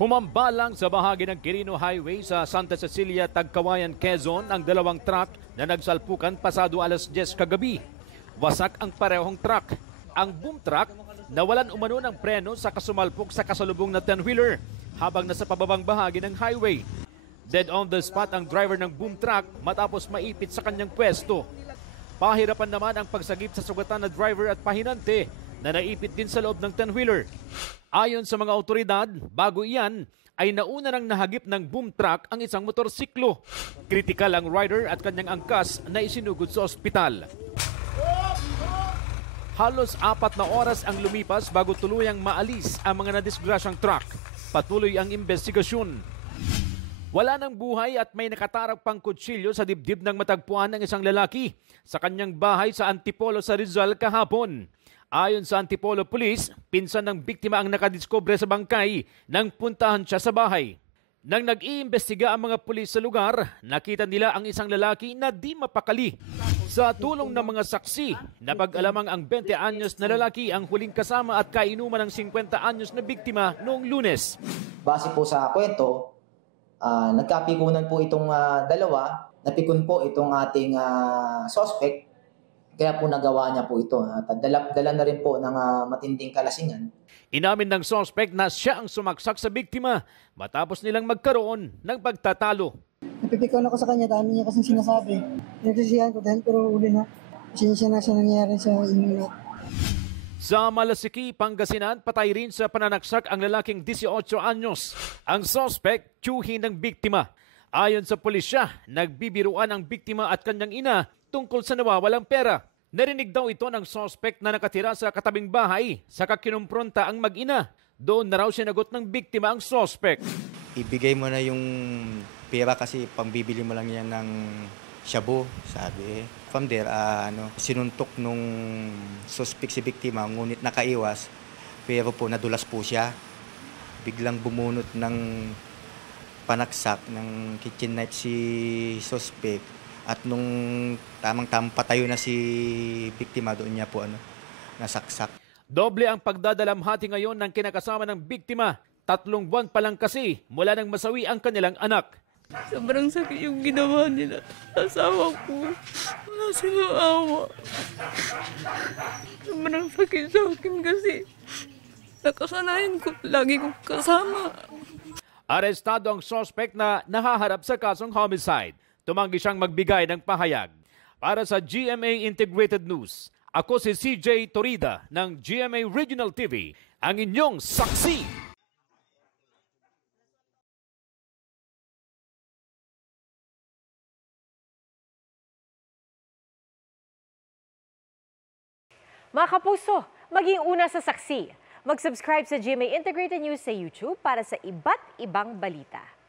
Humambalang sa bahagi ng Quirino Highway sa Santa Cecilia, Tagkawayan, Quezon ang dalawang truck na nagsalpukan pasado alas 10 kagabi. Wasak ang parehong truck. Ang boom truck nawalan umano ng preno sa kasumalpok sa kasalubong na 10-wheeler habang nasa pababang bahagi ng highway. Dead on the spot ang driver ng boom truck matapos maipit sa kanyang pwesto. Pahirapan naman ang pagsagip sa sugatan na driver at pahinante na naipit din sa loob ng 10-wheeler. Ayon sa mga otoridad, bago iyan ay nauna nang nahagip ng boom truck ang isang motorsiklo. Kritikal ang rider at kanyang angkas na isinugod sa ospital. Halos 4 na oras ang lumipas bago tuluyang maalis ang mga nadisgrasyang truck. Patuloy ang investigasyon. Wala ng buhay at may nakatarang pang kutsilyo sa dibdib ng matagpuan ng isang lalaki sa kanyang bahay sa Antipolo sa Rizal kahapon. Ayon sa Antipolo Police, pinsan ng biktima ang nakadiskubre sa bangkay nang puntahan siya sa bahay. Nang nag-iimbestiga ang mga pulis sa lugar, nakita nila ang isang lalaki na di mapakali. Sa tulong ng mga saksi, napag-alamang ang 20 anyos na lalaki ang huling kasama at kainuman ng 50 anyos na biktima noong Lunes. Base po sa kwento, nagkapikunan po itong dalawa, napikon po itong ating suspect. Kaya po nagawa niya po ito. Dala na rin po ng matinding kalasingan. Inamin ng suspect na siya ang sumaksak sa biktima matapos nilang magkaroon ng pagtatalo. Napipikaw ako sa kanya, dami niya kasing sinasabi. Nagsisiyahan ko dahil pero uli na. Sinisya na siya nangyari sa inyo. Sa Malasiki, Pangasinan, patay rin sa pananaksak ang lalaking 18 anyos. Ang suspect, tiyuhin ng biktima. Ayon sa pulisya, nagbibiruan ang biktima at kanyang ina tungkol sa nawawalang pera. Narinig daw ito ng suspect na nakatira sa katabing bahay saka kinumpronta ang mag-ina. Doon na raw sinagot ng biktima ang suspect. Ibigay mo na yung pera kasi pambibili mo lang yan ng shabu, sabi. From there, sinuntok nung suspect si biktima, ngunit nakaiwas, pero po nadulas po siya. Biglang bumunot ng panaksak ng kitchen knife si suspect. At nung tamang-tamang patayo na si biktima, doon niya po nasaksak. Doble ang pagdadalamhati ngayon ng kinakasama ng biktima. 3 buwan pa lang kasi mula nang masawi ang kanilang anak. Sobrang sakit yung ginawa nila. Asawa ko. Wala silang awa. Sobrang sakit sa akin kasi nakasanayan ko. Lagi kong kasama. Arestado ang suspect na nahaharap sa kasong homicide. Tumanggi siyang magbigay ng pahayag. Para sa GMA Integrated News, ako si CJ Torida ng GMA Regional TV, ang inyong saksi. Mga kapuso, maging una sa saksi. Mag-subscribe sa GMA Integrated News sa YouTube para sa iba't ibang balita.